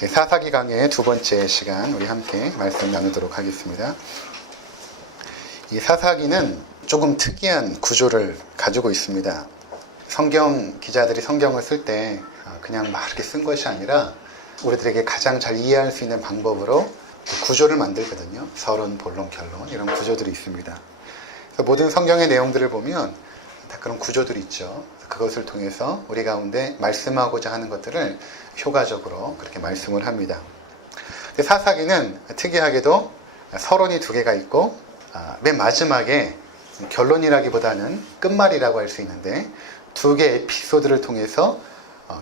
사사기 강의의 두 번째 시간 우리 함께 말씀 나누도록 하겠습니다. 이 사사기는 조금 특이한 구조를 가지고 있습니다. 성경 기자들이 성경을 쓸 때 그냥 막 이렇게 쓴 것이 아니라 우리들에게 가장 잘 이해할 수 있는 방법으로 구조를 만들거든요. 서론, 본론, 결론 이런 구조들이 있습니다. 그래서 모든 성경의 내용들을 보면 다 그런 구조들이 있죠. 그것을 통해서 우리 가운데 말씀하고자 하는 것들을 효과적으로 그렇게 말씀을 합니다. 사사기는 특이하게도 서론이 두 개가 있고 맨 마지막에 결론이라기보다는 끝말이라고 할 수 있는데 두 개의 에피소드를 통해서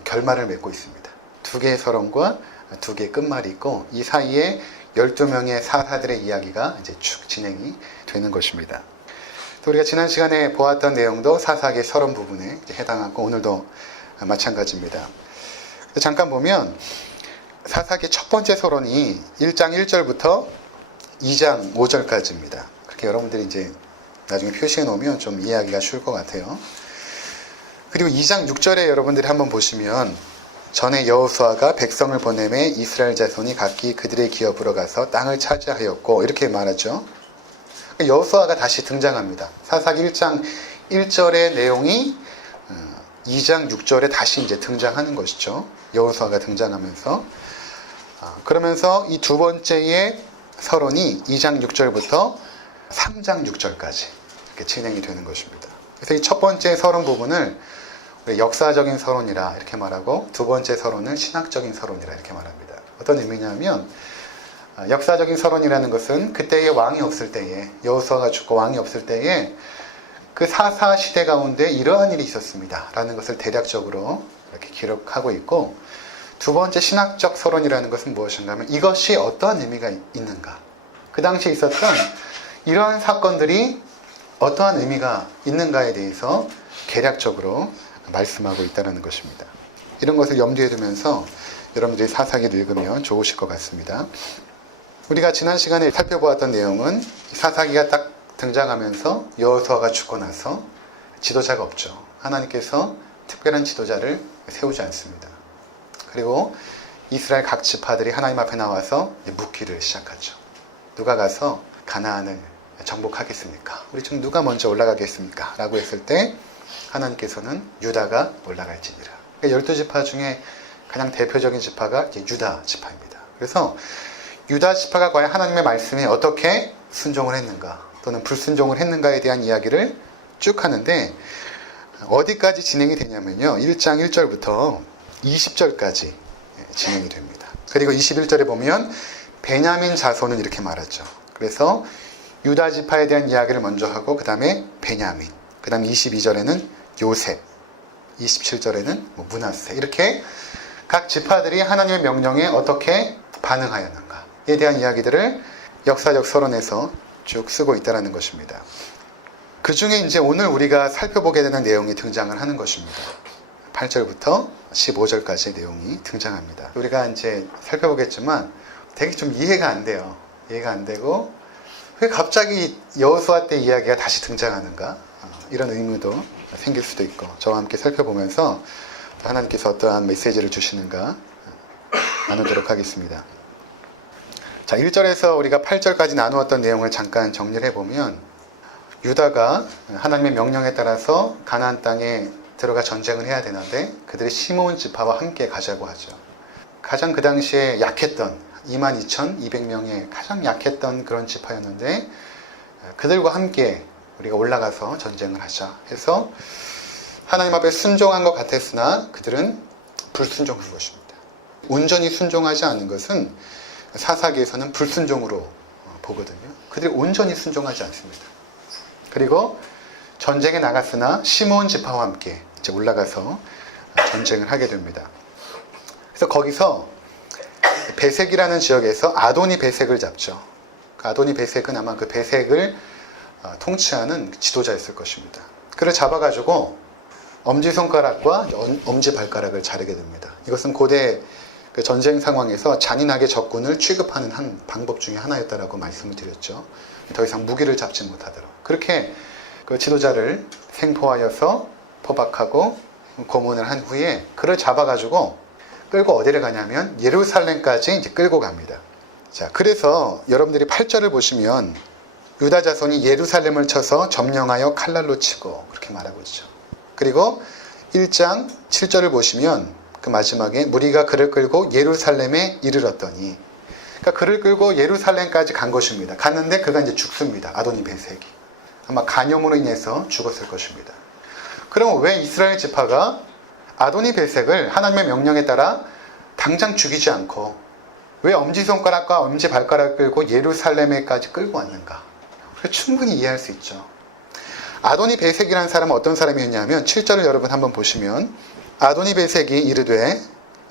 결말을 맺고 있습니다. 두 개의 서론과 두 개의 끝말이 있고 이 사이에 12명의 사사들의 이야기가 이제 쭉 진행이 되는 것입니다. 우리가 지난 시간에 보았던 내용도 사사기 서론 부분에 해당하고 오늘도 마찬가지입니다. 잠깐 보면 사사기 첫 번째 서론이 1장 1절부터 2장 5절까지입니다. 그렇게 여러분들이 이제 나중에 표시해 놓으면 좀 이해하기가 쉬울 것 같아요. 그리고 2장 6절에 여러분들이 한번 보시면 전에 여호수아가 백성을 보내매 이스라엘 자손이 각기 그들의 기업으로 가서 땅을 차지하였고 이렇게 말하죠. 여호수아가 다시 등장합니다. 사사기 1장 1절의 내용이 2장 6절에 다시 이제 등장하는 것이죠. 여호수아가 등장하면서 그러면서 이 두 번째의 서론이 2장 6절부터 3장 6절까지 이렇게 진행이 되는 것입니다. 그래서 이 첫 번째 서론 부분을 역사적인 서론이라 이렇게 말하고 두 번째 서론은 신학적인 서론이라 이렇게 말합니다. 어떤 의미냐면 역사적인 서론이라는 것은 그때의 왕이 없을 때에 여호수아가 죽고 왕이 없을 때에 그 사사 시대 가운데 이러한 일이 있었습니다 라는 것을 대략적으로 이렇게 기록하고 있고 두 번째 신학적 서론이라는 것은 무엇인가 하면 이것이 어떠한 의미가 있는가 그 당시에 있었던 이러한 사건들이 어떠한 의미가 있는가에 대해서 개략적으로 말씀하고 있다는 것입니다. 이런 것을 염두에 두면서 여러분들이 사사기를 읽으면 좋으실 것 같습니다. 우리가 지난 시간에 살펴보았던 내용은 사사기가 딱 등장하면서 여호수아가 죽고 나서 지도자가 없죠. 하나님께서 특별한 지도자를 세우지 않습니다. 그리고 이스라엘 각 지파들이 하나님 앞에 나와서 묻기를 시작하죠. 누가 가서 가나안을 정복하겠습니까? 우리 중 누가 먼저 올라가겠습니까? 라고 했을 때 하나님께서는 유다가 올라갈지니라. 12지파 중에 가장 대표적인 지파가 유다 지파입니다. 그래서 유다 지파가 과연 하나님의 말씀에 어떻게 순종을 했는가 또는 불순종을 했는가에 대한 이야기를 쭉 하는데 어디까지 진행이 되냐면요. 1장 1절부터 20절까지 진행이 됩니다. 그리고 21절에 보면 베냐민 자손은 이렇게 말하죠. 그래서 유다 지파에 대한 이야기를 먼저 하고 그 다음에 베냐민, 그 다음에 22절에는 요셉, 27절에는 므낫세 이렇게 각 지파들이 하나님의 명령에 어떻게 반응하였는가에 대한 이야기들을 역사적 서론에서 쭉 쓰고 있다는 것입니다. 그 중에 이제 오늘 우리가 살펴보게 되는 내용이 등장을 하는 것입니다. 8절부터 15절까지의 내용이 등장합니다. 우리가 이제 살펴보겠지만 되게 좀 이해가 안 돼요. 이해가 안 되고 왜 갑자기 여호수아 때 이야기가 다시 등장하는가? 이런 의문도 생길 수도 있고 저와 함께 살펴보면서 하나님께서 어떠한 메시지를 주시는가 나누도록 하겠습니다. 자, 1절에서 우리가 8절까지 나누었던 내용을 잠깐 정리를 해보면 유다가 하나님의 명령에 따라서 가나안 땅에 들어가 전쟁을 해야 되는데 그들이 시므온 지파와 함께 가자고 하죠. 가장 그 당시에 약했던 22,200명의 가장 약했던 그런 지파였는데 그들과 함께 우리가 올라가서 전쟁을 하자 해서 하나님 앞에 순종한 것 같았으나 그들은 불순종한 것입니다. 온전히 순종하지 않은 것은 사사기에서는 불순종으로 보거든요. 그들이 온전히 순종하지 않습니다. 그리고 전쟁에 나갔으나 시므온 지파와 함께 이제 올라가서 전쟁을 하게 됩니다. 그래서 거기서 베색이라는 지역에서 아도니 베색을 잡죠. 아도니 베색은 아마 그 베색을 통치하는 지도자였을 것입니다. 그를 잡아가지고 엄지손가락과 엄지발가락을 자르게 됩니다. 이것은 고대 그 전쟁 상황에서 잔인하게 적군을 취급하는 한 방법 중에 하나였다라고 말씀을 드렸죠. 더 이상 무기를 잡지 못하도록. 그렇게 그 지도자를 생포하여서 포박하고 고문을 한 후에 그를 잡아가지고 끌고 어디를 가냐면 예루살렘까지 이제 끌고 갑니다. 자, 그래서 여러분들이 8절을 보시면 유다 자손이 예루살렘을 쳐서 점령하여 칼날로 치고 그렇게 말하고 있죠. 그리고 1장 7절을 보시면 그 마지막에 무리가 그를 끌고 예루살렘에 이르렀더니, 그러니까 그를 끌고 예루살렘까지 간 것입니다. 갔는데 그가 이제 죽습니다. 아도니 베섹이 아마 간염으로 인해서 죽었을 것입니다. 그럼 왜 이스라엘 지파가 아도니 베섹을 하나님의 명령에 따라 당장 죽이지 않고 왜 엄지손가락과 엄지발가락을 끌고 예루살렘에까지 끌고 왔는가? 충분히 이해할 수 있죠. 아도니 베섹이라는 사람은 어떤 사람이었냐면 7절을 여러분 한번 보시면 아도니 베섹이 이르되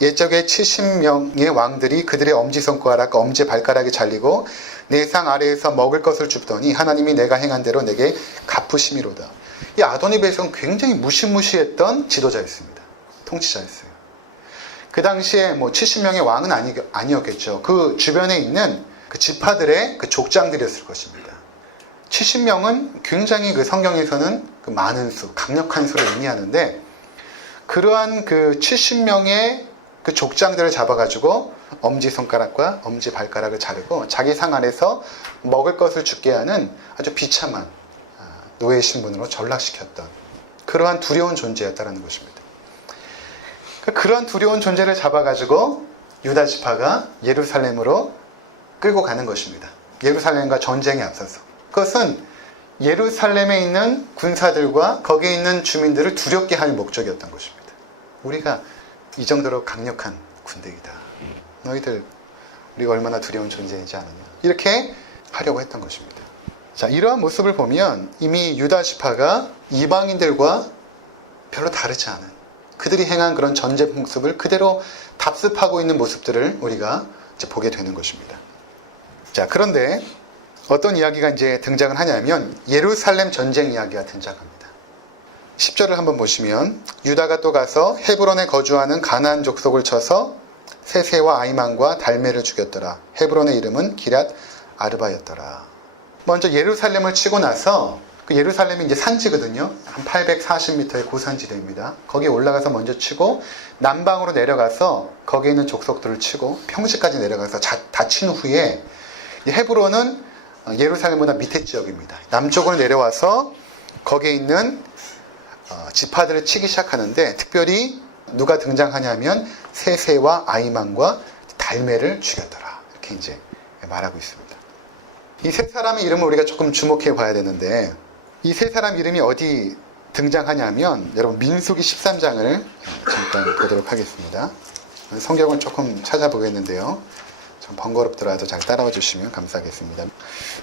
옛적에 70명의 왕들이 그들의 엄지손가락과 엄지발가락이 잘리고 내 상 아래에서 먹을 것을 줍더니 하나님이 내가 행한 대로 내게 갚으심이로다. 이 아도니 베섹은 굉장히 무시무시했던 지도자였습니다. 통치자였어요. 그 당시에 뭐 70명의 왕은 아니었겠죠. 그 주변에 있는 그 지파들의 그 족장들이었을 것입니다. 70명은 굉장히 그 성경에서는 그 많은 수, 강력한 수를 의미하는데, 그러한 그 70명의 그 족장들을 잡아가지고 엄지손가락과 엄지발가락을 자르고 자기 상 안에서 먹을 것을 죽게 하는 아주 비참한 노예 신분으로 전락시켰던 그러한 두려운 존재였다는 것입니다. 그러한 두려운 존재를 잡아가지고 유다 지파가 예루살렘으로 끌고 가는 것입니다. 예루살렘과 전쟁에 앞서서. 그것은 예루살렘에 있는 군사들과 거기에 있는 주민들을 두렵게 할 목적이었던 것입니다. 우리가 이 정도로 강력한 군대이다. 너희들 우리가 얼마나 두려운 존재이지 않느냐. 이렇게 하려고 했던 것입니다. 자, 이러한 모습을 보면 이미 유다 지파가 이방인들과 별로 다르지 않은 그들이 행한 그런 전쟁 모습을 그대로 답습하고 있는 모습들을 우리가 이제 보게 되는 것입니다. 자, 그런데 어떤 이야기가 이제 등장을 하냐면 예루살렘 전쟁 이야기가 등장합니다. 10절을 한번 보시면 유다가 또 가서 헤브론에 거주하는 가나안 족속을 쳐서 세세와 아이만과 달메를 죽였더라. 헤브론의 이름은 기랏 아르바였더라. 먼저 예루살렘을 치고 나서 그 예루살렘이 이제 산지거든요. 한 840m의 고산지대입니다. 거기에 올라가서 먼저 치고 남방으로 내려가서 거기에 있는 족속들을 치고 평지까지 내려가서 다 친 후에 헤브론은 예루살렘보다 밑에 지역입니다. 남쪽으로 내려와서 거기에 있는 지파들을 치기 시작하는데 특별히 누가 등장하냐면 세세와 아이만과 달메를 죽였더라. 이렇게 이제 말하고 있습니다. 이 세 사람의 이름을 우리가 조금 주목해 봐야 되는데 이 세 사람 이름이 어디 등장하냐면 여러분 민수기 13장을 잠깐 보도록 하겠습니다. 성경을 조금 찾아보겠는데요. 좀 번거롭더라도 잘 따라와 주시면 감사하겠습니다.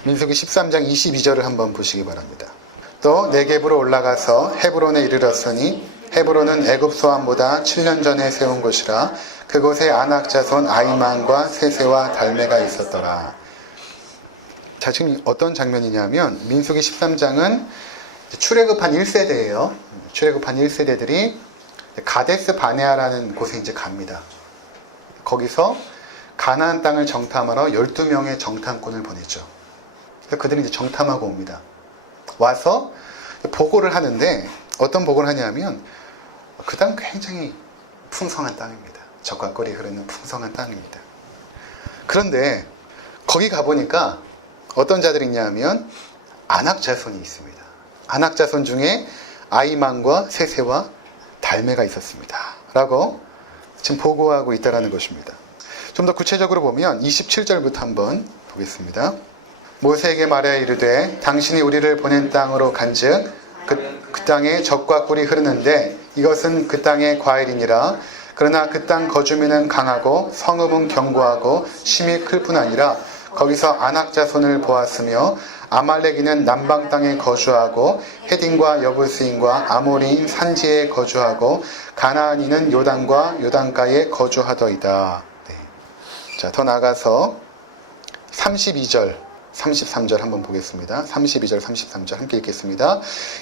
민수기 13장 22절을 한번 보시기 바랍니다. 또 네겝으로 올라가서 헤브론에 이르렀으니 헤브론은 애굽 소함보다 7년 전에 세운 곳이라 그곳에 아낙 자손 아이만과 세세와 달메가 있었더라. 자, 지금 어떤 장면이냐면 민수기 13장은 출애굽한 1세대예요. 출애굽한 1세대들이 가데스 바네아라는 곳에 이제 갑니다. 거기서 가나안 땅을 정탐하러 12명의 정탐꾼을 보냈죠. 그들이 이제 정탐하고 옵니다. 와서 보고를 하는데 어떤 보고를 하냐면 그 땅은 굉장히 풍성한 땅입니다. 젖과 꿀이 흐르는 풍성한 땅입니다. 그런데 거기 가보니까 어떤 자들이 있냐면 아낙 자손이 있습니다. 아낙 자손 중에 아이만과 세세와 달메가 있었습니다. 라고 지금 보고하고 있다는 것입니다. 좀 더 구체적으로 보면 27절부터 한번 보겠습니다. 모세에게 말하여 이르되 당신이 우리를 보낸 땅으로 간즉 그 땅에 젖과 꿀이 흐르는데 이것은 그 땅의 과일이니라. 그러나 그 땅 거주민은 강하고 성읍은 견고하고 심이 클 뿐 아니라 거기서 아낙 자손을 보았으며 아말렉인은 남방 땅에 거주하고 헤딘과 여부스인과 아모리인 산지에 거주하고 가나안인은 요단과 요단가에 거주하더이다. 네. 자, 더 나아가서 32절 33절 한번 보겠습니다. 32절 33절 함께 읽겠습니다.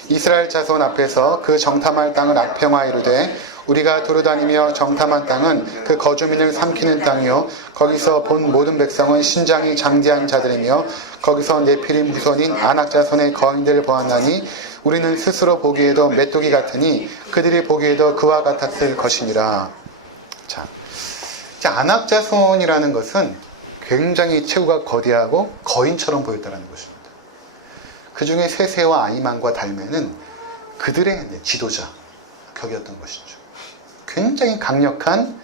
이스라엘 자손 앞에서 그 정탐할 땅을 악평화 이루되 우리가 두루다니며 정탐한 땅은 그 거주민을 삼키는 땅이요 거기서 본 모든 백성은 신장이 장대한 자들이며 거기서 네피림 후손인 아낙 자손의 거인들을 보았나니 우리는 스스로 보기에도 메뚜기 같으니 그들이 보기에도 그와 같았을 것이니라. 자, 이제 아낙 자손이라는 것은 굉장히 체구가 거대하고 거인처럼 보였다는 것입니다. 그 중에 세세와 아이만과 달메는 그들의 지도자 격이었던 것이죠. 굉장히 강력한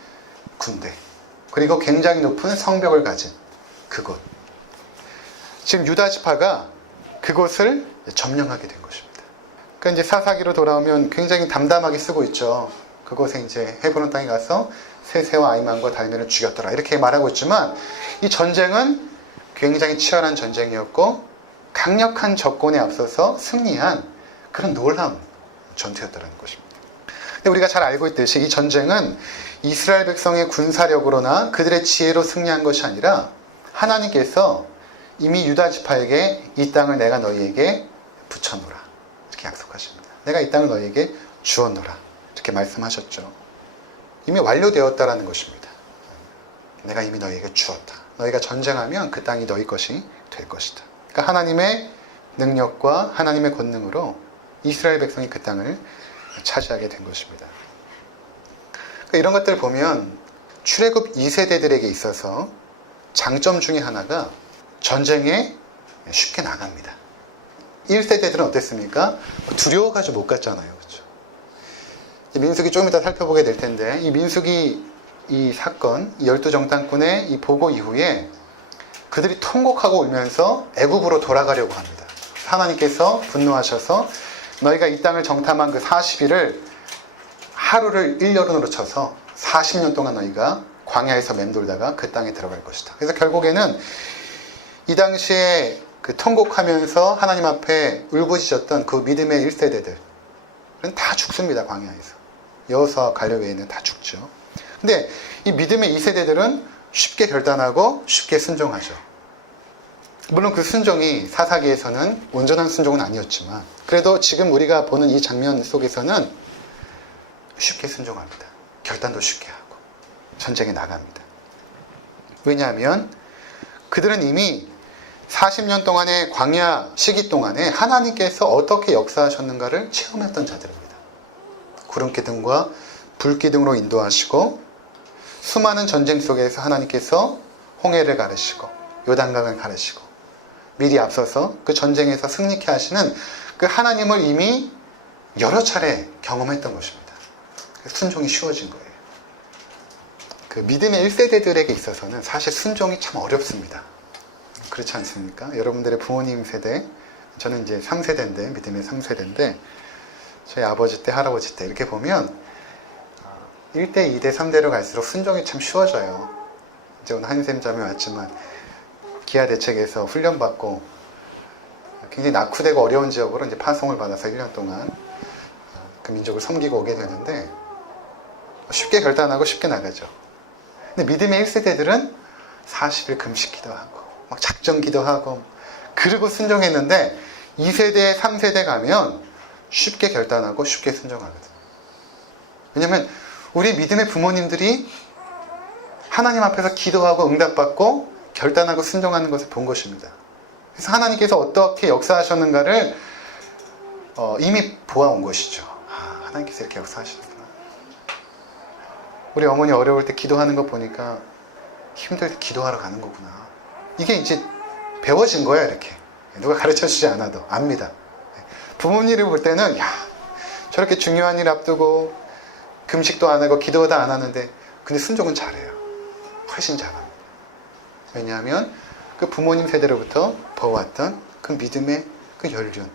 군대, 그리고 굉장히 높은 성벽을 가진 그곳. 지금 유다 지파가 그곳을 점령하게 된 것입니다. 그러니까 이제 사사기로 돌아오면 굉장히 담담하게 쓰고 있죠. 그곳에 이제 헤브론 땅에 가서 세세와 아이만과 달메를 죽였더라 이렇게 말하고 있지만, 이 전쟁은 굉장히 치열한 전쟁이었고 강력한 적군에 앞서서 승리한 그런 놀라운 전투였다는 것입니다. 근데 우리가 잘 알고 있듯이 이 전쟁은 이스라엘 백성의 군사력으로나 그들의 지혜로 승리한 것이 아니라 하나님께서 이미 유다 지파에게 이 땅을 내가 너희에게 붙여놓으라 이렇게 약속하십니다. 내가 이 땅을 너희에게 주었노라 이렇게 말씀하셨죠. 이미 완료되었다라는 것입니다. 내가 이미 너희에게 주었다. 너희가 전쟁하면 그 땅이 너희 것이 될 것이다. 그러니까 하나님의 능력과 하나님의 권능으로 이스라엘 백성이 그 땅을 차지하게 된 것입니다. 그러니까 이런 것들 보면 출애굽 2세대들에게 있어서 장점 중에 하나가 전쟁에 쉽게 나갑니다. 1세대들은 어땠습니까? 두려워가지고 못 갔잖아요. 그렇죠? 민수기 조금 이따 살펴보게 될 텐데, 이 민수기 이 사건, 12정탐꾼의 이 보고 이후에 그들이 통곡하고 울면서 애굽으로 돌아가려고 합니다. 하나님께서 분노하셔서 너희가 이 땅을 정탐한 그 40일을 하루를 1년으로 쳐서 40년 동안 너희가 광야에서 맴돌다가 그 땅에 들어갈 것이다. 그래서 결국에는 이 당시에 그 통곡하면서 하나님 앞에 울부짖었던 그 믿음의 1세대들은 다 죽습니다. 광야에서. 여호수아 갈렙 외에는 다 죽죠. 근데 이 믿음의 2세대들은 쉽게 결단하고 쉽게 순종하죠. 물론 그 순종이 사사기에서는 온전한 순종은 아니었지만, 그래도 지금 우리가 보는 이 장면 속에서는 쉽게 순종합니다. 결단도 쉽게 하고 전쟁에 나갑니다. 왜냐하면 그들은 이미 40년 동안의 광야 시기 동안에 하나님께서 어떻게 역사하셨는가를 체험했던 자들입니다. 구름기둥과 불기둥으로 인도하시고 수많은 전쟁 속에서 하나님께서 홍해를 가르시고 요단강을 가르시고 미리 앞서서 그 전쟁에서 승리케 하시는 그 하나님을 이미 여러 차례 경험했던 것입니다. 순종이 쉬워진 거예요. 그 믿음의 1세대들에게 있어서는 사실 순종이 참 어렵습니다. 그렇지 않습니까? 여러분들의 부모님 세대, 저는 이제 3세대인데, 믿음의 3세대인데, 저희 아버지 때, 할아버지 때 이렇게 보면 1대, 2대, 3대로 갈수록 순종이 참 쉬워져요. 이제 오늘 한샘자매 왔지만 기아대책에서 훈련받고 굉장히 낙후되고 어려운 지역으로 이제 파송을 받아서 1년 동안 그 민족을 섬기고 오게 되는데 쉽게 결단하고 쉽게 나가죠. 근데 믿음의 1세대들은 40일 금식 기도하고 막 작전 기도하고 그리고 순종했는데 2세대, 3세대 가면 쉽게 결단하고 쉽게 순종하거든요. 왜냐하면 우리 믿음의 부모님들이 하나님 앞에서 기도하고 응답받고 결단하고 순종하는 것을 본 것입니다. 그래서 하나님께서 어떻게 역사하셨는가를 이미 보아온 것이죠. 아, 하나님께서 이렇게 역사하시는구나. 우리 어머니 어려울 때 기도하는 거 보니까 힘들 때 기도하러 가는 거구나. 이게 이제 배워진 거야. 이렇게 누가 가르쳐주지 않아도 압니다. 부모님을 볼 때는 야, 저렇게 중요한 일 앞두고 금식도 안 하고 기도도 안 하는데 근데 순종은 잘해요. 훨씬 잘합니다. 왜냐하면 그 부모님 세대로부터 보아왔던 그 믿음의 그 연륜,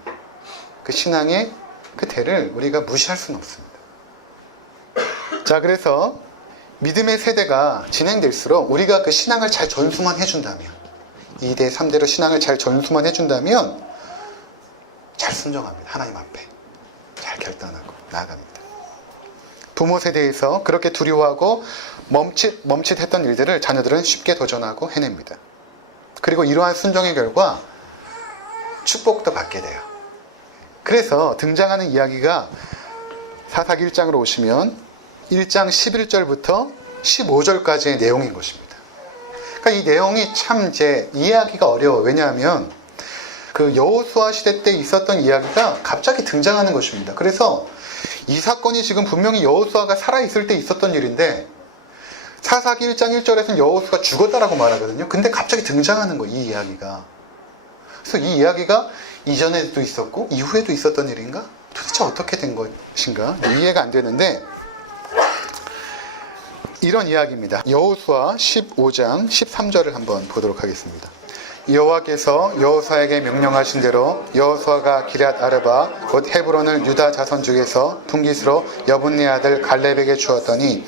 그 신앙의 그 대를 우리가 무시할 수는 없습니다. 자, 그래서 믿음의 세대가 진행될수록 우리가 그 신앙을 잘 전수만 해준다면, 2대, 3대로 신앙을 잘 전수만 해준다면 잘 순종합니다. 하나님 앞에 잘 결단하고 나아갑니다. 부모 세대에서 그렇게 두려워하고 멈칫했던 일들을 자녀들은 쉽게 도전하고 해냅니다. 그리고 이러한 순종의 결과 축복도 받게 돼요. 그래서 등장하는 이야기가 사사기 1장으로 오시면 1장 11절부터 15절까지의 내용인 것입니다. 그러니까 이 내용이 참 이제 이해하기가 어려워요. 왜냐하면 그 여호수아 시대 때 있었던 이야기가 갑자기 등장하는 것입니다. 그래서 이 사건이 지금 분명히 여호수아가 살아있을 때 있었던 일인데 사사기 1장 1절에서는 여호수아가 죽었다라고 말하거든요. 근데 갑자기 등장하는 거예요, 이 이야기가. 그래서 이 이야기가 이전에도 있었고 이후에도 있었던 일인가? 도대체 어떻게 된 것인가? 이해가 안 되는데 이런 이야기입니다. 여호수아 15장 13절을 한번 보도록 하겠습니다. 여호와께서 여호수아에게 명령하신 대로 여호수아가 기럇 아르바 곧 헤브론을 유다 자손 중에서 분깃으로 여분네 아들 갈렙에게 주었더니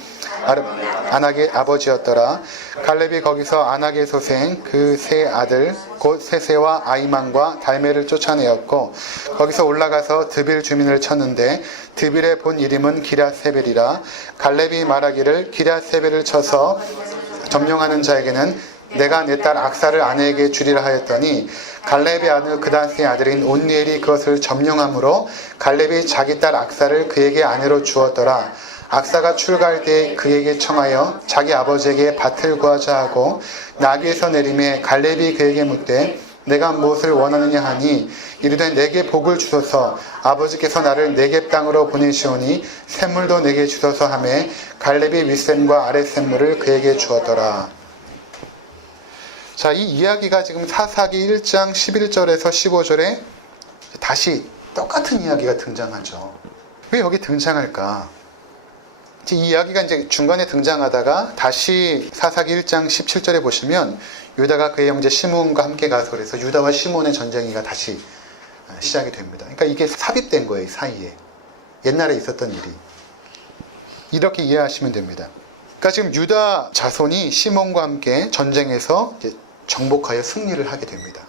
아낙의 아버지였더라. 갈렙이 거기서 아낙의 소생 그 세 아들 곧 세세와 아이만과 달메를 쫓아내었고 거기서 올라가서 드빌 주민을 쳤는데 드빌의 본 이름은 기럇세벨이라. 갈렙이 말하기를 기럇세벨을 쳐서 점령하는 자에게는 내가 내 딸 악사를 아내에게 주리라 하였더니 갈렙의 아들 그다스의 아들인 온니엘이 그것을 점령함으로 갈렙이 자기 딸 악사를 그에게 아내로 주었더라. 악사가 출가할 때 그에게 청하여 자기 아버지에게 밭을 구하자 하고 나귀에서 내림에 갈렙이 그에게 묻되 내가 무엇을 원하느냐 하니 이르되 내게 복을 주소서 아버지께서 나를 네겝 땅으로 보내시오니 샘물도 내게 주소서 하매 갈렙이 윗샘과 아랫샘물을 그에게 주었더라. 자, 이 이야기가 지금 사사기 1장 11절에서 15절에 다시 똑같은 이야기가 등장하죠. 왜 여기 등장할까? 이 이야기가 이제 중간에 등장하다가 다시 사사기 1장 17절에 보시면 유다가 그의 형제 시므온과 함께 가서 그래서 유다와 시므온의 전쟁이 다시 시작이 됩니다. 그러니까 이게 삽입된 거예요, 이 사이에. 옛날에 있었던 일이. 이렇게 이해하시면 됩니다. 그러니까 지금 유다 자손이 시몬과 함께 전쟁에서 이제 정복하여 승리를 하게 됩니다.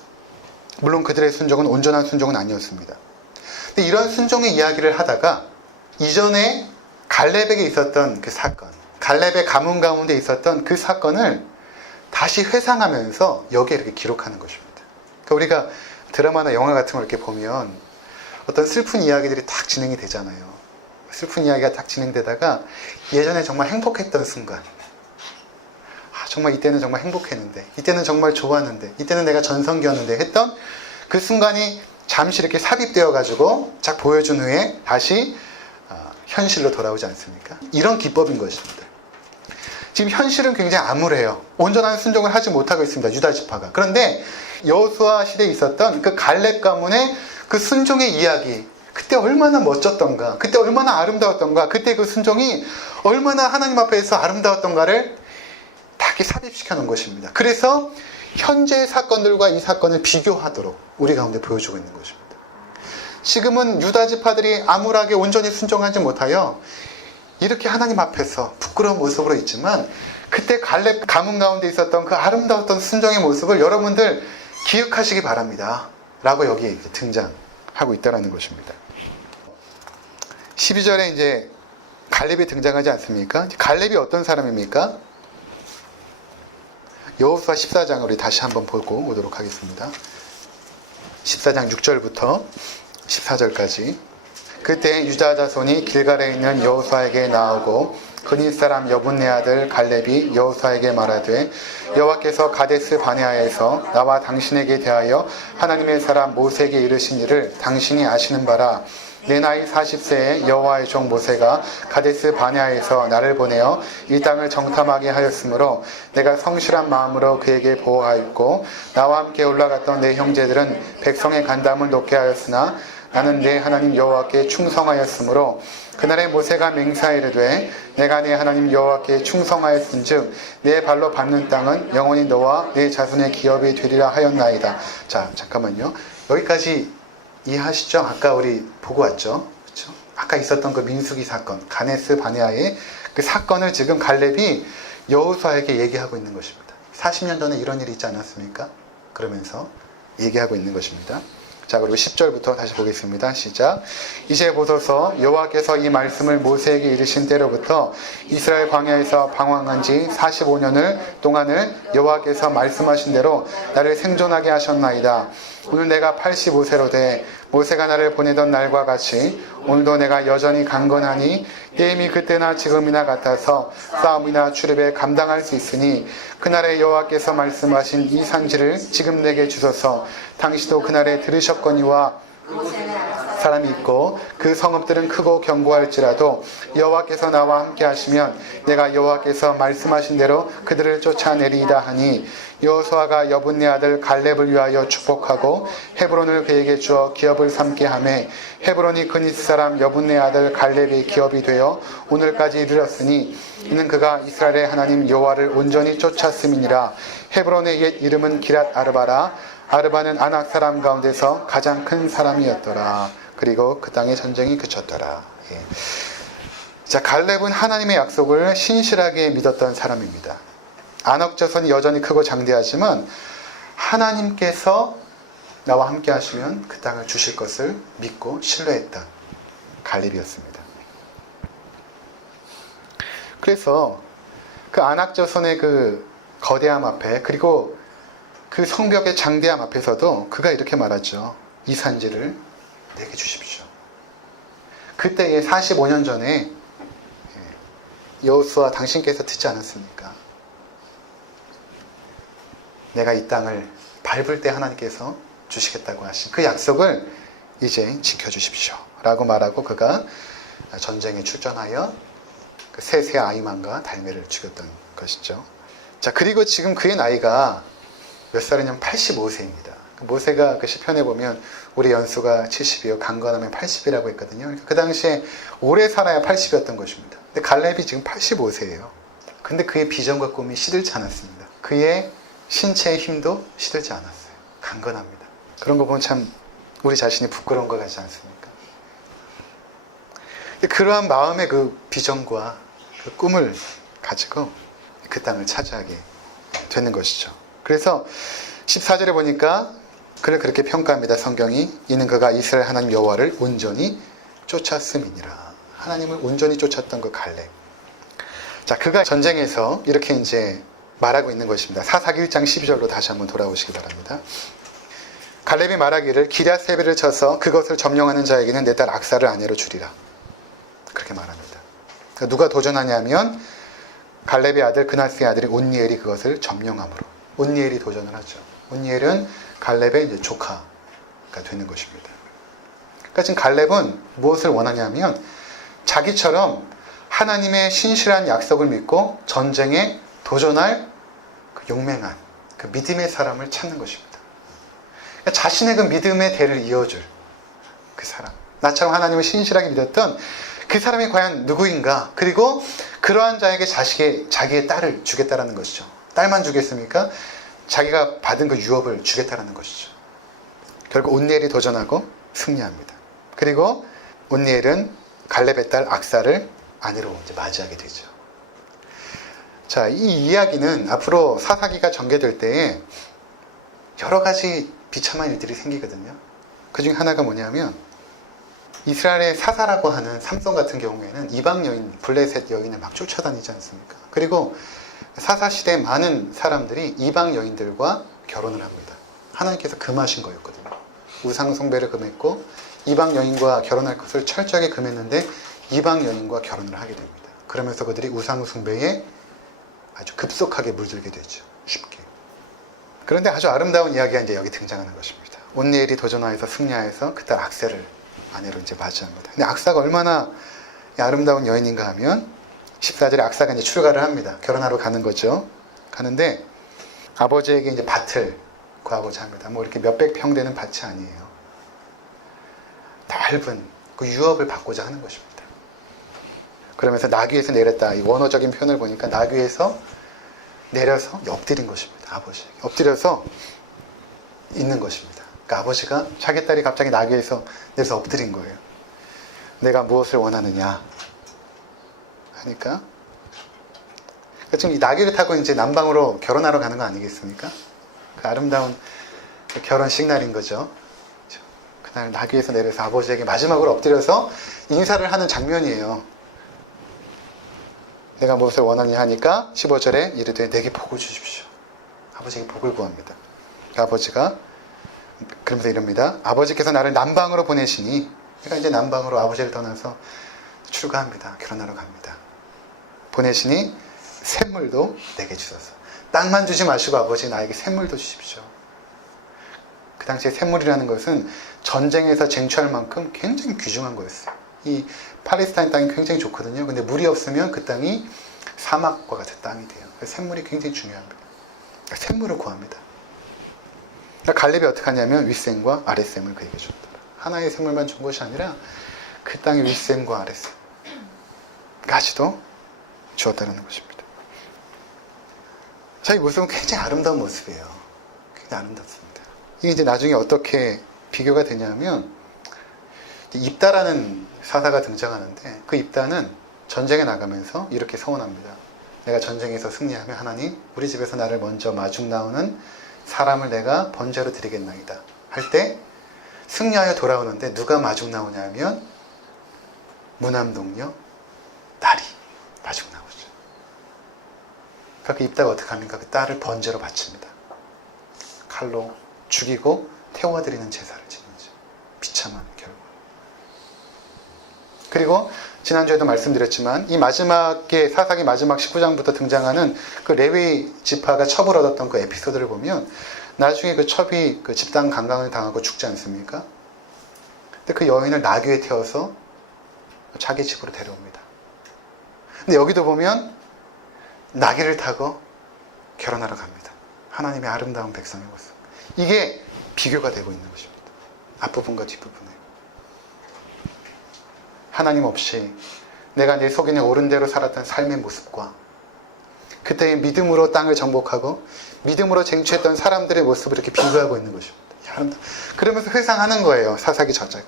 물론 그들의 순종은 온전한 순종은 아니었습니다. 근데 이런 순종의 이야기를 하다가 이전에 갈렙에게 있었던 그 사건, 갈렙의 가문 가운데 있었던 그 사건을 다시 회상하면서 여기에 이렇게 기록하는 것입니다. 그러니까 우리가 드라마나 영화 같은 걸 이렇게 보면 어떤 슬픈 이야기들이 딱 진행이 되잖아요. 슬픈 이야기가 딱 진행되다가 예전에 정말 행복했던 순간, 정말 이때는 정말 행복했는데, 이때는 정말 좋았는데, 이때는 내가 전성기였는데 했던 그 순간이 잠시 이렇게 삽입되어 가지고 쫙 보여준 후에 다시 현실로 돌아오지 않습니까? 이런 기법인 것입니다. 지금 현실은 굉장히 암울해요. 온전한 순종을 하지 못하고 있습니다, 유다 지파가. 그런데 여호수아 시대에 있었던 그 갈렙 가문의 그 순종의 이야기, 그때 얼마나 멋졌던가, 그때 얼마나 아름다웠던가, 그때 그 순종이 얼마나 하나님 앞에서 아름다웠던가를 다 이렇게 삽입시켜 놓은 것입니다. 그래서 현재의 사건들과 이 사건을 비교하도록 우리 가운데 보여주고 있는 것입니다. 지금은 유다 지파들이 암울하게 온전히 순종하지 못하여 이렇게 하나님 앞에서 부끄러운 모습으로 있지만 그때 갈렙 가문 가운데 있었던 그 아름다웠던 순종의 모습을 여러분들 기억하시기 바랍니다. 라고 여기에 등장하고 있다는 것입니다. 12절에 이제 갈렙이 등장하지 않습니까? 갈렙이 어떤 사람입니까? 여호수아 14장을 우리 다시 한번 보고 오도록 하겠습니다. 14장 6절부터 14절까지. 그때 유다 자손이 길갈에 있는 여호수아에게 나오고 그닛 사람 여분네 아들 갈렙이 여호수아에게 말하되 여호와께서 가데스 바네아에서 나와 당신에게 대하여 하나님의 사람 모세에게 이르신 일을 당신이 아시는 바라. 내 나이 40세에 여호와의 종 모세가 가데스 바네아에서 나를 보내어 이 땅을 정탐하게 하였으므로 내가 성실한 마음으로 그에게 보호하였고 나와 함께 올라갔던 내 형제들은 백성의 간담을 높게 하였으나 나는 내 하나님 여호와께 충성하였으므로 그날에 모세가 맹세하이르되 내가 내 하나님 여호와께 충성하였은즉 내 발로 밟는 땅은 영원히 너와 내 자손의 기업이 되리라 하였나이다. 자, 잠깐만요. 여기까지 이해하시죠? 아까 우리 보고 왔죠? 그렇죠? 아까 있었던 그 민수기 사건, 가데스 바네아의 그 사건을 지금 갈렙이 여호수아에게 얘기하고 있는 것입니다. 40년 전에 이런 일이 있지 않았습니까? 그러면서 얘기하고 있는 것입니다. 자, 그리고 10절부터 다시 보겠습니다. 시작. 이제 보소서 여호와께서 이 말씀을 모세에게 이르신 때로부터 이스라엘 광야에서 방황한 지 45년을 동안을 여호와께서 말씀하신 대로 나를 생존하게 하셨나이다. 오늘 내가 85세로 돼 모세가 나를 보내던 날과 같이 오늘도 내가 여전히 강건하니 게임이 그때나 지금이나 같아서 싸움이나 출입에 감당할 수 있으니 그날에 여호와께서 말씀하신 이 산지를 지금 내게 주소서. 당시도 그날에 들으셨거니와 사람이 있고 그 성읍들은 크고 견고할지라도 여호와께서 나와 함께 하시면 내가 여호와께서 말씀하신 대로 그들을 쫓아내리이다 하니 여호수아가 여분네 아들 갈렙을 위하여 축복하고 헤브론을 그에게 주어 기업을 삼게 하매 헤브론이 그니스 사람 여분네 아들 갈렙의 기업이 되어 오늘까지 이르렀으니 이는 그가 이스라엘의 하나님 여호와를 온전히 쫓았음이니라. 헤브론의 옛 이름은 기랏 아르바라. 아르바는 아낙 사람 가운데서 가장 큰 사람이었더라. 그리고 그 땅의 전쟁이 그쳤더라. 예. 자, 갈렙은 하나님의 약속을 신실하게 믿었던 사람입니다. 아낙 자손이 여전히 크고 장대하지만 하나님께서 나와 함께 하시면 그 땅을 주실 것을 믿고 신뢰했던 갈렙이었습니다. 그래서 그 아낙 자손의 그 거대함 앞에, 그리고 그 성벽의 장대함 앞에서도 그가 이렇게 말하죠. 이 산지를 내게 주십시오. 그때에 45년 전에 여호수아 당신께서 듣지 않았습니까? 내가 이 땅을 밟을 때 하나님께서 주시겠다고 하신 그 약속을 이제 지켜주십시오 라고 말하고 그가 전쟁에 출전하여 그 세 아이만과 달메를 죽였던 것이죠. 자, 그리고 지금 그의 나이가 몇 살이냐면 85세입니다. 모세가 그 시편에 보면 우리 연수가 70이요 강건하면 80이라고 했거든요. 그러니까 그 당시에 오래 살아야 80이었던 것입니다. 근데 갈렙이 지금 85세예요. 근데 그의 비전과 꿈이 시들지 않았습니다. 그의 신체의 힘도 시들지 않았어요. 강건합니다. 그런 거 보면 참 우리 자신이 부끄러운 것 같지 않습니까? 그러한 마음의 그 비전과 그 꿈을 가지고 그 땅을 차지하게 되는 것이죠. 그래서 14절에 보니까 그를 그렇게 평가합니다. 성경이 이는 그가 이스라엘 하나님 여호와를 온전히 쫓았음이니라. 하나님을 온전히 쫓았던 그 갈렙. 자, 그가 전쟁에서 이렇게 이제 말하고 있는 것입니다. 사사기 1장 12절로 다시 한번 돌아오시기 바랍니다. 갈렙이 말하기를 기럇세벨을 쳐서 그것을 점령하는 자에게는 내 딸 악사를 아내로 주리라. 그렇게 말합니다. 그러니까 누가 도전하냐면 갈렙의 아들 그나스의 아들이 온니엘이 그것을 점령함으로 온니엘이 도전을 하죠. 온니엘은 갈렙의 이제 조카가 되는 것입니다. 그러니까 지금 갈렙은 무엇을 원하냐면 자기처럼 하나님의 신실한 약속을 믿고 전쟁에 도전할 그 용맹한 그 믿음의 사람을 찾는 것입니다. 그러니까 자신의 그 믿음의 대를 이어줄 그 사람, 나처럼 하나님을 신실하게 믿었던 그 사람이 과연 누구인가? 그리고 그러한 자에게 자기의 딸을 주겠다라는 것이죠. 딸만 주겠습니까? 자기가 받은 그 유업을 주겠다라는 것이죠. 결국 온니엘이 도전하고 승리합니다. 그리고 온니엘은 갈렙의 딸 악사를 아내로 이제 맞이하게 되죠. 자, 이 이야기는 앞으로 사사기가 전개될 때에 여러 가지 비참한 일들이 생기거든요. 그 중에 하나가 뭐냐면 이스라엘의 사사라고 하는 삼손 같은 경우에는 이방 여인, 블레셋 여인을 막 쫓아다니지 않습니까? 그리고 사사 시대에 많은 사람들이 이방 여인들과 결혼을 합니다. 하나님께서 금하신 거였거든요. 우상 숭배를 금했고 이방 여인과 결혼할 것을 철저하게 금했는데 이방 여인과 결혼을 하게 됩니다. 그러면서 그들이 우상 숭배에 아주 급속하게 물들게 되죠. 쉽게. 그런데 아주 아름다운 이야기가 이제 여기 등장하는 것입니다. 온니엘이 도전하여서 승리하여서 그 딸 악세를 아내로 이제 맞이합니다. 근데 악사가 얼마나 아름다운 여인인가 하면 14절에 악사가 이제 출가를 합니다. 결혼하러 가는 거죠. 가는데 아버지에게 이제 밭을 구하고자 합니다. 뭐 이렇게 몇백 평 되는 밭이 아니에요. 넓은 그 유업을 받고자 하는 것입니다. 그러면서 나귀에서 내렸다. 이 원어적인 표현을 보니까 나귀에서 내려서 엎드린 것입니다. 아버지에게 엎드려서 있는 것입니다. 그러니까 아버지가 자기 딸이 갑자기 나귀에서 내려서 엎드린 거예요. 내가 무엇을 원하느냐 하니까 지금 이 나귀를 타고 이제 남방으로 결혼하러 가는 거 아니겠습니까? 그 아름다운 결혼식 날인 거죠. 그날 나귀에서 내려서 아버지에게 마지막으로 엎드려서 인사를 하는 장면이에요. 내가 무엇을 원하느냐 하니까 15절에 이르되 내게 복을 주십시오. 아버지에게 복을 구합니다. 아버지가 그러면서 이럽니다. 아버지께서 나를 남방으로 보내시니, 그러니까 이제 남방으로 아버지를 떠나서 출가합니다. 결혼하러 갑니다. 보내시니 샘물도 내게 주소서. 땅만 주지 마시고 아버지 나에게 샘물도 주십시오. 그 당시에 샘물이라는 것은 전쟁에서 쟁취할 만큼 굉장히 귀중한 거였어요. 이 팔레스타인 땅이 굉장히 좋거든요. 근데 물이 없으면 그 땅이 사막과 같은 땅이 돼요. 그래서 샘물이 굉장히 중요합니다. 그러니까 샘물을 구합니다. 그러니까 갈렙이 어떻게 하냐면 윗샘과 아랫샘을 그에게 줬다. 하나의 샘물만 준 것이 아니라 그 땅의 윗샘과 아랫샘까지도 주었다는 것입니다. 자, 이 모습은 굉장히 아름다운 모습이에요. 굉장히 아름답습니다. 이게 이제 나중에 어떻게 비교가 되냐면 입다라는 사사가 등장하는데 그 입다는 전쟁에 나가면서 이렇게 서원합니다. 내가 전쟁에서 승리하면 하나님 우리 집에서 나를 먼저 마중 나오는 사람을 내가 번제로 드리겠나이다 할 때 승리하여 돌아오는데 누가 마중 나오냐면 무남동녀 딸이 마중 나오죠. 그러니까 그 입다가 어떻게 합니까? 그 딸을 번제로 바칩니다. 칼로 죽이고 태워드리는 제사를 지내죠. 비참한 결과. 그리고 지난주에도 말씀드렸지만 이 마지막에 사사기 마지막 19장부터 등장하는 그 레위 지파가 첩을 얻었던 그 에피소드를 보면 나중에 그 첩이 그 집단 강간을 당하고 죽지 않습니까? 근데 그 여인을 나귀에 태워서 자기 집으로 데려옵니다. 근데 여기도 보면 나귀를 타고 결혼하러 갑니다. 하나님의 아름다운 백성의 모습. 이게 비교가 되고 있는 것입니다. 앞부분과 뒷부분에. 하나님 없이 내가 내 속에 있는 옳은 대로 살았던 삶의 모습과 그때의 믿음으로 땅을 정복하고 믿음으로 쟁취했던 사람들의 모습을 이렇게 비교하고 있는 것입니다. 그러면서 회상하는 거예요. 사사기 저자가.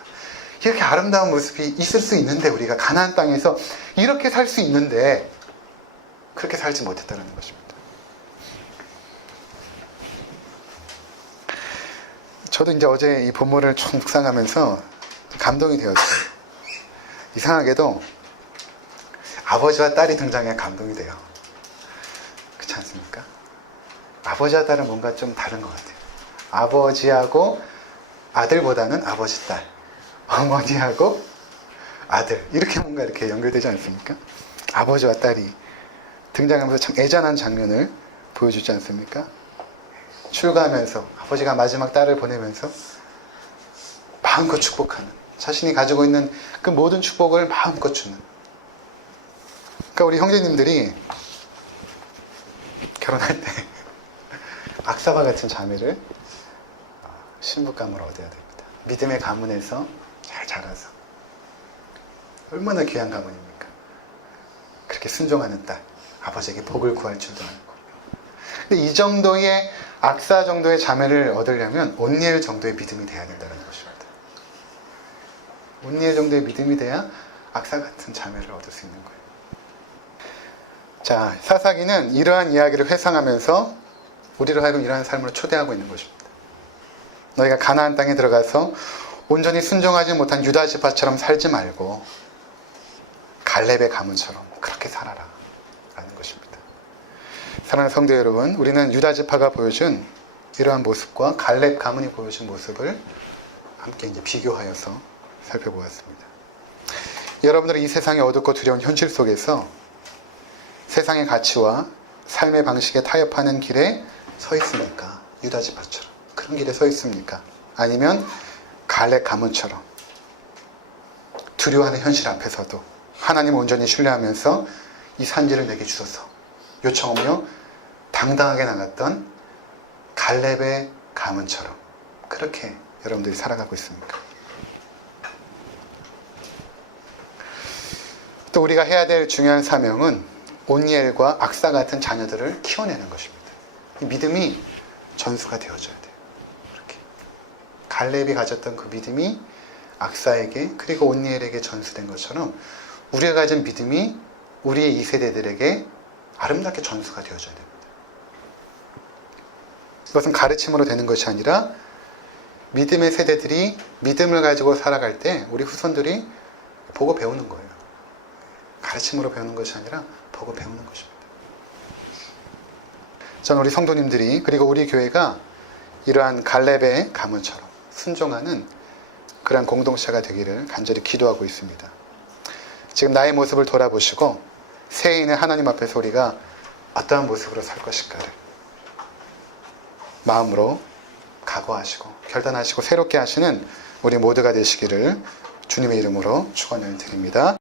이렇게 아름다운 모습이 있을 수 있는데 우리가 가나안 땅에서 이렇게 살 수 있는데 그렇게 살지 못했다는 것입니다. 저도 이제 어제 이 본문을 좀 묵상하면서 감동이 되었어요. 이상하게도 아버지와 딸이 등장해 감동이 돼요. 그렇지 않습니까? 아버지와 딸은 뭔가 좀 다른 것 같아요. 아버지하고 아들보다는 아버지 딸, 어머니하고 아들 이렇게 뭔가 이렇게 연결되지 않습니까? 아버지와 딸이 등장하면서 참 애잔한 장면을 보여주지 않습니까? 출가하면서 아버지가 마지막 딸을 보내면서 마음껏 축복하는, 자신이 가지고 있는 그 모든 축복을 마음껏 주는. 그러니까 우리 형제님들이 결혼할 때 악사바 같은 자매를 신부감으로 얻어야 됩니다. 믿음의 가문에서 잘 자라서 얼마나 귀한 가문입니까? 그렇게 순종하는 딸, 아버지에게 복을 구할 줄도 알고. 근데 이 정도의 악사 정도의 자매를 얻으려면 온니엘 정도의 믿음이 돼야 된다는 것입니다. 온니엘 정도의 믿음이 돼야 악사 같은 자매를 얻을 수 있는 거예요. 자, 사사기는 이러한 이야기를 회상하면서 우리를 하여금 이러한 삶으로 초대하고 있는 것입니다. 너희가 가나안 땅에 들어가서 온전히 순종하지 못한 유다 지파처럼 살지 말고 갈렙의 가문처럼 그렇게 살아라 라는 것입니다. 사랑하는 성도 여러분, 우리는 유다 지파가 보여준 이러한 모습과 갈렙 가문이 보여준 모습을 함께 이제 비교하여서 살펴보았습니다. 여러분들은 이 세상의 어둡고 두려운 현실 속에서 세상의 가치와 삶의 방식에 타협하는 길에 서 있습니까? 유다 지파처럼 그런 길에 서 있습니까? 아니면 갈렙 가문처럼 두려워하는 현실 앞에서도 하나님을 온전히 신뢰하면서 이 산지를 내게 주소서 요청하며 당당하게 나갔던 갈렙의 가문처럼 그렇게 여러분들이 살아가고 있습니까? 또 우리가 해야 될 중요한 사명은 온니엘과 악사 같은 자녀들을 키워내는 것입니다. 이 믿음이 전수가 되어져야 돼요. 이렇게 갈렙이 가졌던 그 믿음이 악사에게 그리고 온니엘에게 전수된 것처럼 우리가 가진 믿음이 우리의 이 세대들에게 아름답게 전수가 되어져야 됩니다. 이것은 가르침으로 되는 것이 아니라 믿음의 세대들이 믿음을 가지고 살아갈 때 우리 후손들이 보고 배우는 거예요. 가르침으로 배우는 것이 아니라 보고 배우는 것입니다. 저는 우리 성도님들이 그리고 우리 교회가 이러한 갈렙의 가문처럼 순종하는 그러한 공동체가 되기를 간절히 기도하고 있습니다. 지금 나의 모습을 돌아보시고 새해인의 하나님 앞에서 우리가 어떠한 모습으로 살 것인가를 마음으로 각오하시고 결단하시고 새롭게 하시는 우리 모두가 되시기를 주님의 이름으로 축원을 드립니다.